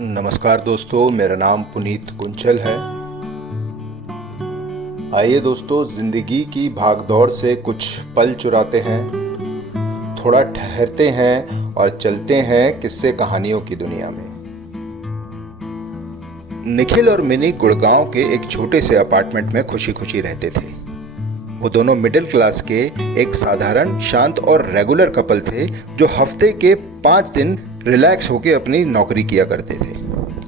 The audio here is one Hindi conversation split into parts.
नमस्कार दोस्तों, मेरा नाम पुनीत कुंचल है। आइए दोस्तों, ज़िंदगी की भागदौड़ से कुछ पल चुराते हैं, थोड़ा ठहरते हैं और चलते हैं किस्से कहानियों की दुनिया में। निखिल और मिनी गुड़गांव के एक छोटे से अपार्टमेंट में खुशी खुशी रहते थे। वो दोनों मिडिल क्लास के एक साधारण, शांत और रेगुलर कपल थे जो हफ्ते के 5 दिन रिलैक्स होकर अपनी नौकरी किया करते थे।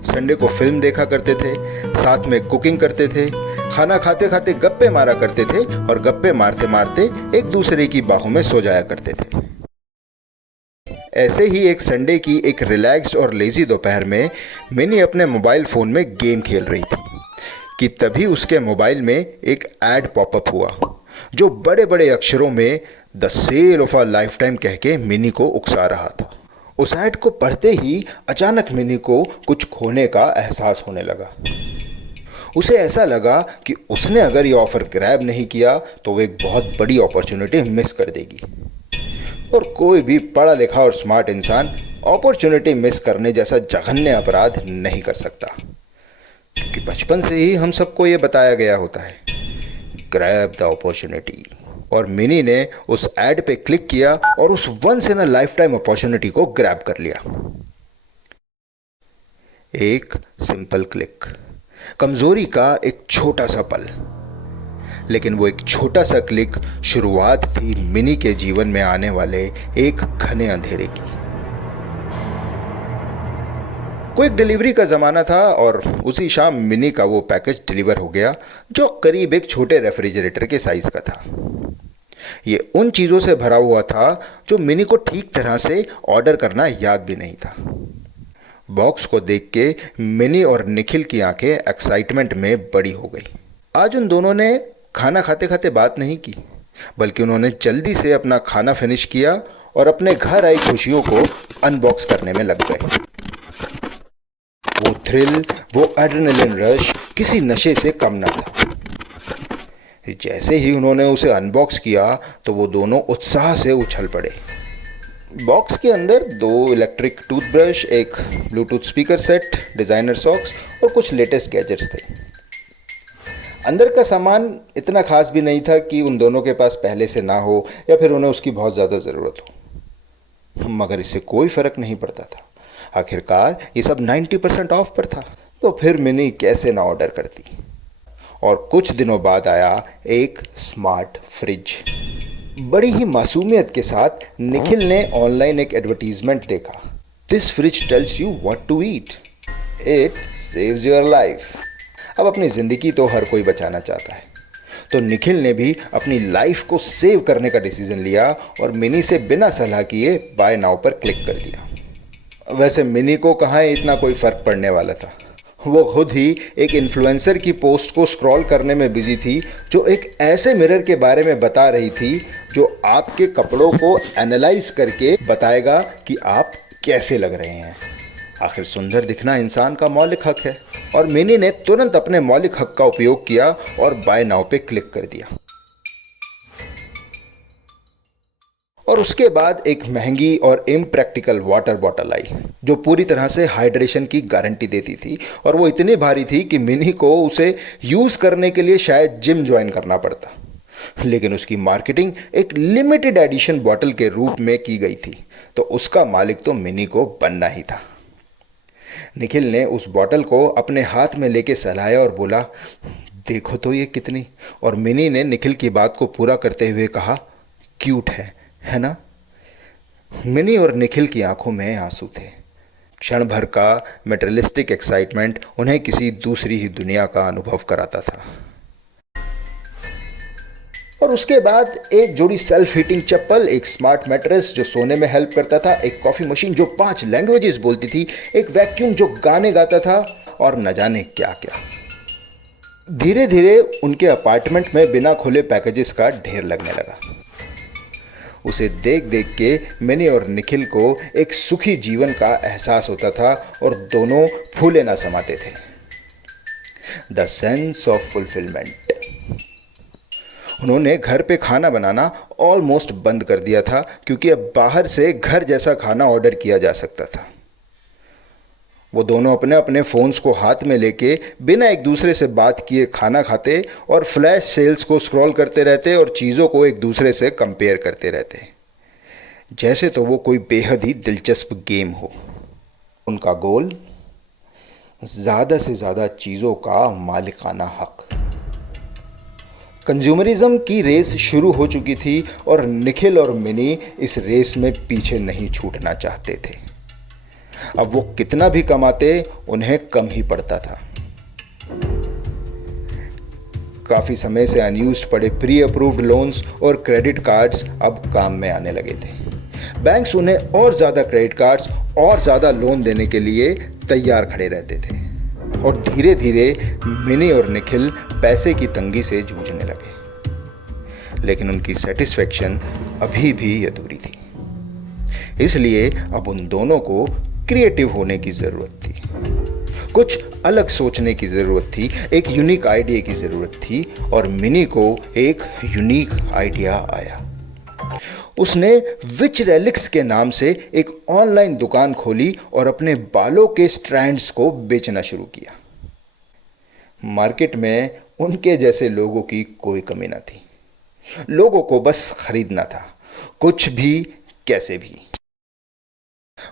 संडे को फिल्म देखा करते थे, साथ में कुकिंग करते थे, खाना खाते खाते गप्पे मारा करते थे और गप्पे मारते मारते एक दूसरे की बाहों में सो जाया करते थे। ऐसे ही एक संडे की एक रिलैक्स्ड और लेजी दोपहर में मिनी अपने मोबाइल फ़ोन में गेम खेल रही थी कि तभी उसके मोबाइल में एक ऐड पॉपअप हुआ जो बड़े बड़े अक्षरों में the sale of a lifetime कह के मिनी को उकसा रहा था। उस ऐड को पढ़ते ही अचानक मिनी को कुछ खोने का एहसास होने लगा। उसे ऐसा लगा कि उसने अगर ये ऑफर ग्रैब नहीं किया तो वो एक बहुत बड़ी अपॉर्चुनिटी मिस कर देगी। और कोई भी पढ़ा लिखा और स्मार्ट इंसान अपॉर्चुनिटी मिस करने जैसा जघन्य अपराध नहीं कर सकता, क्योंकि बचपन से ही हम सबको ये बताया गया होता है, ग्रैब द अपॉर्चुनिटी। और मिनी ने उस ऐड पे क्लिक किया और उस once in a lifetime opportunity को ग्रैब कर लिया। एक सिंपल क्लिक, कमजोरी का एक छोटा सा पल, लेकिन वो एक छोटा सा क्लिक शुरुआत थी मिनी के जीवन में आने वाले एक घने अंधेरे की। कोई डिलीवरी का ज़माना था और उसी शाम मिनी का वो पैकेज डिलीवर हो गया जो करीब एक छोटे रेफ्रिजरेटर के साइज़ का था। ये उन चीज़ों से भरा हुआ था जो मिनी को ठीक तरह से ऑर्डर करना याद भी नहीं था। बॉक्स को देख के मिनी और निखिल की आंखें एक्साइटमेंट में बड़ी हो गई। आज उन दोनों ने खाना खाते खाते बात नहीं की, बल्कि उन्होंने जल्दी से अपना खाना फिनिश किया और अपने घर आई खुशियों को अनबॉक्स करने में लग गए। वो थ्रिल, वो एड्रेनलिन रश किसी नशे से कम न था। जैसे ही उन्होंने उसे अनबॉक्स किया तो वो दोनों उत्साह से उछल पड़े। बॉक्स के अंदर 2 इलेक्ट्रिक टूथब्रश, एक Bluetooth speaker set, designer socks और कुछ लेटेस्ट गैजेट्स थे। अंदर का सामान इतना खास भी नहीं था कि उन दोनों के पास पहले से ना हो या फिर उन्हें उसकी बहुत ज़्यादा ज़रूरत हो, मगर इससे कोई फ़र्क नहीं पड़ता था। आखिरकार ये सब 90% ऑफ पर था, तो फिर मिनी कैसे ना ऑर्डर करती। और कुछ दिनों बाद आया एक स्मार्ट फ्रिज। बड़ी ही मासूमियत के साथ निखिल ने ऑनलाइन एक एडवर्टीजमेंट देखा, this fridge tells you what to eat, it saves your life. अब अपनी ज़िंदगी तो हर कोई बचाना चाहता है, तो निखिल ने भी अपनी लाइफ को सेव करने का डिसीजन लिया और मिनी से बिना सलाह किए बाय नाउ पर क्लिक कर दिया। वैसे मिनी को कहाँ इतना कोई फ़र्क पड़ने वाला था। वो खुद ही एक इन्फ्लुएंसर की पोस्ट को स्क्रॉल करने में बिजी थी जो एक ऐसे मिरर के बारे में बता रही थी जो आपके कपड़ों को एनालाइज करके बताएगा कि आप कैसे लग रहे हैं। आखिर सुंदर दिखना इंसान का मौलिक हक है, और मिनी ने तुरंत अपने मौलिक हक का उपयोग किया और बाय नाउ पे क्लिक कर दिया। और उसके बाद एक महंगी और इम्प्रैक्टिकल वाटर बॉटल आई जो पूरी तरह से हाइड्रेशन की गारंटी देती थी, और वो इतनी भारी थी कि मिनी को उसे यूज़ करने के लिए शायद जिम ज्वाइन करना पड़ता। लेकिन उसकी मार्केटिंग एक लिमिटेड एडिशन बॉटल के रूप में की गई थी, तो उसका मालिक तो मिनी को बनना ही था। निखिल ने उस बॉटल को अपने हाथ में लेके सहलाया और बोला, देखो तो ये कितनी। और मिनी ने निखिल की बात को पूरा करते हुए कहा, क्यूट है ना। मिनी और निखिल की आंखों में आंसू थे। क्षण भर का मेटेरियलिस्टिक एक्साइटमेंट उन्हें किसी दूसरी ही दुनिया का अनुभव कराता था। और उसके बाद एक जोड़ी सेल्फ हीटिंग चप्पल, एक स्मार्ट मैट्रेस जो सोने में हेल्प करता था, एक कॉफ़ी मशीन जो 5 लैंग्वेजेस बोलती थी, एक वैक्यूम जो गाने गाता था, और न जाने क्या क्या। धीरे धीरे उनके अपार्टमेंट में बिना खुले पैकेजेस का ढेर लगने लगा। उसे देख देख के मिनी और निखिल को एक सुखी जीवन का एहसास होता था और दोनों फूले ना समाते थे। The sense of fulfilment. उन्होंने घर पे खाना बनाना ऑलमोस्ट बंद कर दिया था, क्योंकि अब बाहर से घर जैसा खाना ऑर्डर किया जा सकता था। वो दोनों अपने अपने फ़ोन्स को हाथ में लेके बिना एक दूसरे से बात किए खाना खाते और फ्लैश सेल्स को स्क्रॉल करते रहते और चीज़ों को एक दूसरे से कंपेयर करते रहते, जैसे तो वो कोई बेहद ही दिलचस्प गेम हो। उनका गोल, ज़्यादा से ज़्यादा चीज़ों का मालिकाना हक। कंज्यूमरिज्म की रेस शुरू हो चुकी थी और निखिल और मिनी इस रेस में पीछे नहीं छूटना चाहते थे। अब वो कितना भी कमाते उन्हें कम ही पड़ता था। काफी समय से अनयूज्ड पड़े प्री अप्रूव्ड लोन्स और क्रेडिट कार्ड्स अब काम में आने लगे थे। बैंक्स उन्हें और ज्यादा क्रेडिट कार्ड्स और ज्यादा लोन देने के लिए तैयार खड़े रहते थे और धीरे धीरे मिनी और निखिल पैसे की तंगी से जूझने लगे, लेकिन उनकी सेटिस्फेक्शन अभी भी अधूरी थी। इसलिए अब उन दोनों को क्रिएटिव होने की जरूरत थी, कुछ अलग सोचने की जरूरत थी, एक यूनिक आइडिया की जरूरत थी और मिनी को एक यूनिक आइडिया आया। उसने विच रेलिक्स के नाम से एक ऑनलाइन दुकान खोली और अपने बालों के स्ट्रैंड्स को बेचना शुरू किया। मार्केट में उनके जैसे लोगों की कोई कमी न थी। लोगों को बस खरीदना था, कुछ भी कैसे भी।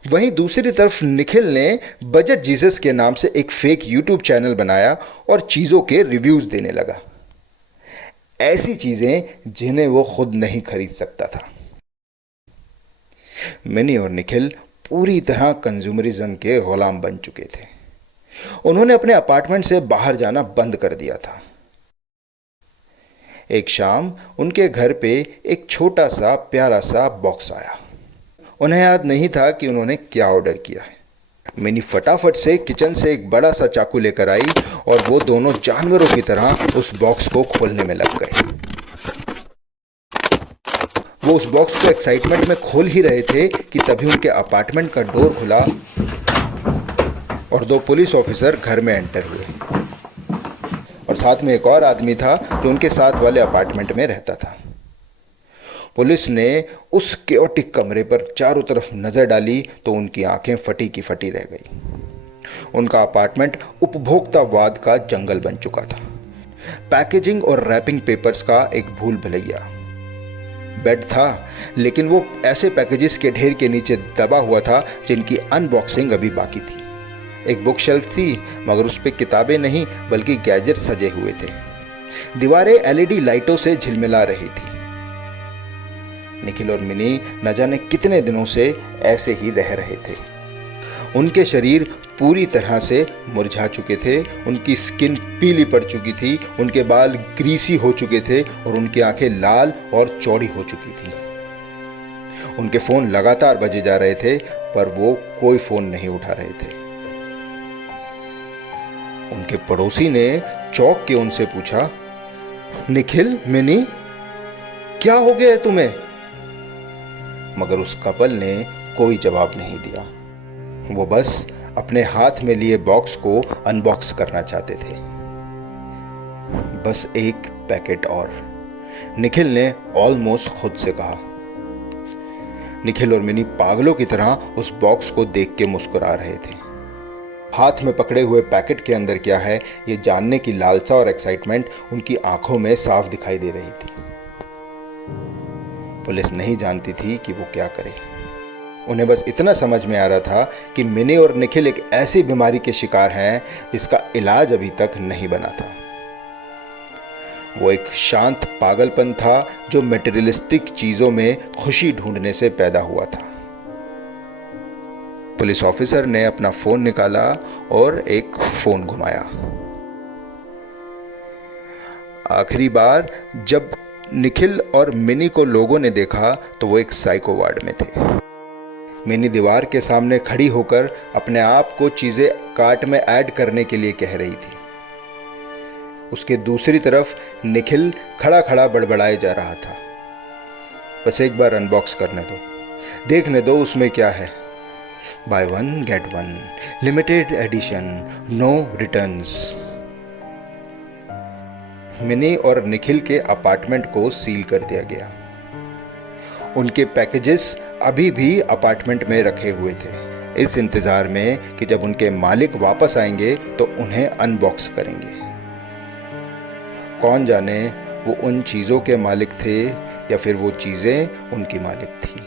वहीं दूसरी तरफ निखिल ने बजट जीसस के नाम से एक फेक यूट्यूब चैनल बनाया और चीजों के रिव्यूज देने लगा, ऐसी चीजें जिन्हें वो खुद नहीं खरीद सकता था। मिनी और निखिल पूरी तरह कंज्यूमरिज्म के गुलाम बन चुके थे। उन्होंने अपने अपार्टमेंट से बाहर जाना बंद कर दिया था। एक शाम उनके घर पे एक छोटा सा प्यारा सा बॉक्स आया। उन्हें याद नहीं था कि उन्होंने क्या ऑर्डर किया है। मिनी फटाफट से किचन से एक बड़ा सा चाकू लेकर आई और वो दोनों जानवरों की तरह उस बॉक्स को खोलने में लग गए। वो उस बॉक्स को एक्साइटमेंट में खोल ही रहे थे कि तभी उनके अपार्टमेंट का डोर खुला और दो पुलिस ऑफिसर घर में एंटर हुए और साथ में एक और आदमी था जो उनके साथ वाले अपार्टमेंट में रहता था। पुलिस ने उस केओटिक कमरे पर चारों तरफ नजर डाली तो उनकी आंखें फटी की फटी रह गई। उनका अपार्टमेंट उपभोक्तावाद का जंगल बन चुका था। पैकेजिंग और रैपिंग पेपर्स का एक भूल भुलैया। बेड था, लेकिन वो ऐसे पैकेजेस के ढेर के नीचे दबा हुआ था जिनकी अनबॉक्सिंग अभी बाकी थी। एक बुक शेल्फ थी, मगर उस पर किताबें नहीं बल्कि गैजेट सजे हुए थे। दीवारें एलईडी लाइटों से झिलमिला रही थी। निखिल और मिनी न जाने कितने दिनों से ऐसे ही रह रहे थे। उनके शरीर पूरी तरह से मुरझा चुके थे, उनकी स्किन पीली पड़ चुकी थी, उनके बाल ग्रीसी हो चुके थे और उनकी आंखें लाल और चौड़ी हो चुकी थी। उनके फोन लगातार बजे जा रहे थे पर वो कोई फोन नहीं उठा रहे थे। उनके पड़ोसी ने चौंक के उनसे पूछा, निखिल, मिनी, क्या हो गया है तुम्हें? मगर उस कपल ने कोई जवाब नहीं दिया। वो बस अपने हाथ में लिए बॉक्स को अनबॉक्स करना चाहते थे। बस एक पैकेट और, निखिल ने ऑलमोस्ट खुद से कहा। निखिल और मिनी पागलों की तरह उस बॉक्स को देख के मुस्कुरा रहे थे। हाथ में पकड़े हुए पैकेट के अंदर क्या है ये जानने की लालसा और एक्साइटमेंट उनकी आंखों में साफ दिखाई दे रही थी। पुलिस नहीं जानती थी कि वो क्या करे। उन्हें बस इतना समझ में आ रहा था कि मिनी और निखिल एक ऐसी बीमारी के शिकार हैं जिसका इलाज अभी तक नहीं बना था। वो एक शांत पागलपन था जो मटेरियलिस्टिक चीजों में खुशी ढूंढने से पैदा हुआ था। पुलिस ऑफिसर ने अपना फोन निकाला और एक फोन घुमाया। आखिरी बार जब निखिल और मिनी को लोगों ने देखा तो वो एक साइको वार्ड में थे। मिनी दीवार के सामने खड़ी होकर अपने आप को चीजें कार्ट में ऐड करने के लिए कह रही थी। उसके दूसरी तरफ निखिल खड़ा खड़ा बड़बड़ाए जा रहा था, बस एक बार अनबॉक्स करने दो, देखने दो उसमें क्या है। Buy one get one, limited edition, no returns. Mini और निखिल के अपार्टमेंट को सील कर दिया गया। उनके पैकेजेस अभी भी अपार्टमेंट में रखे हुए थे। इस इंतज़ार में कि जब उनके मालिक वापस आएंगे तो उन्हें अनबॉक्स करेंगे। कौन जाने वो उन चीज़ों के मालिक थे या फिर वो चीज़ें उनकी मालिक थी।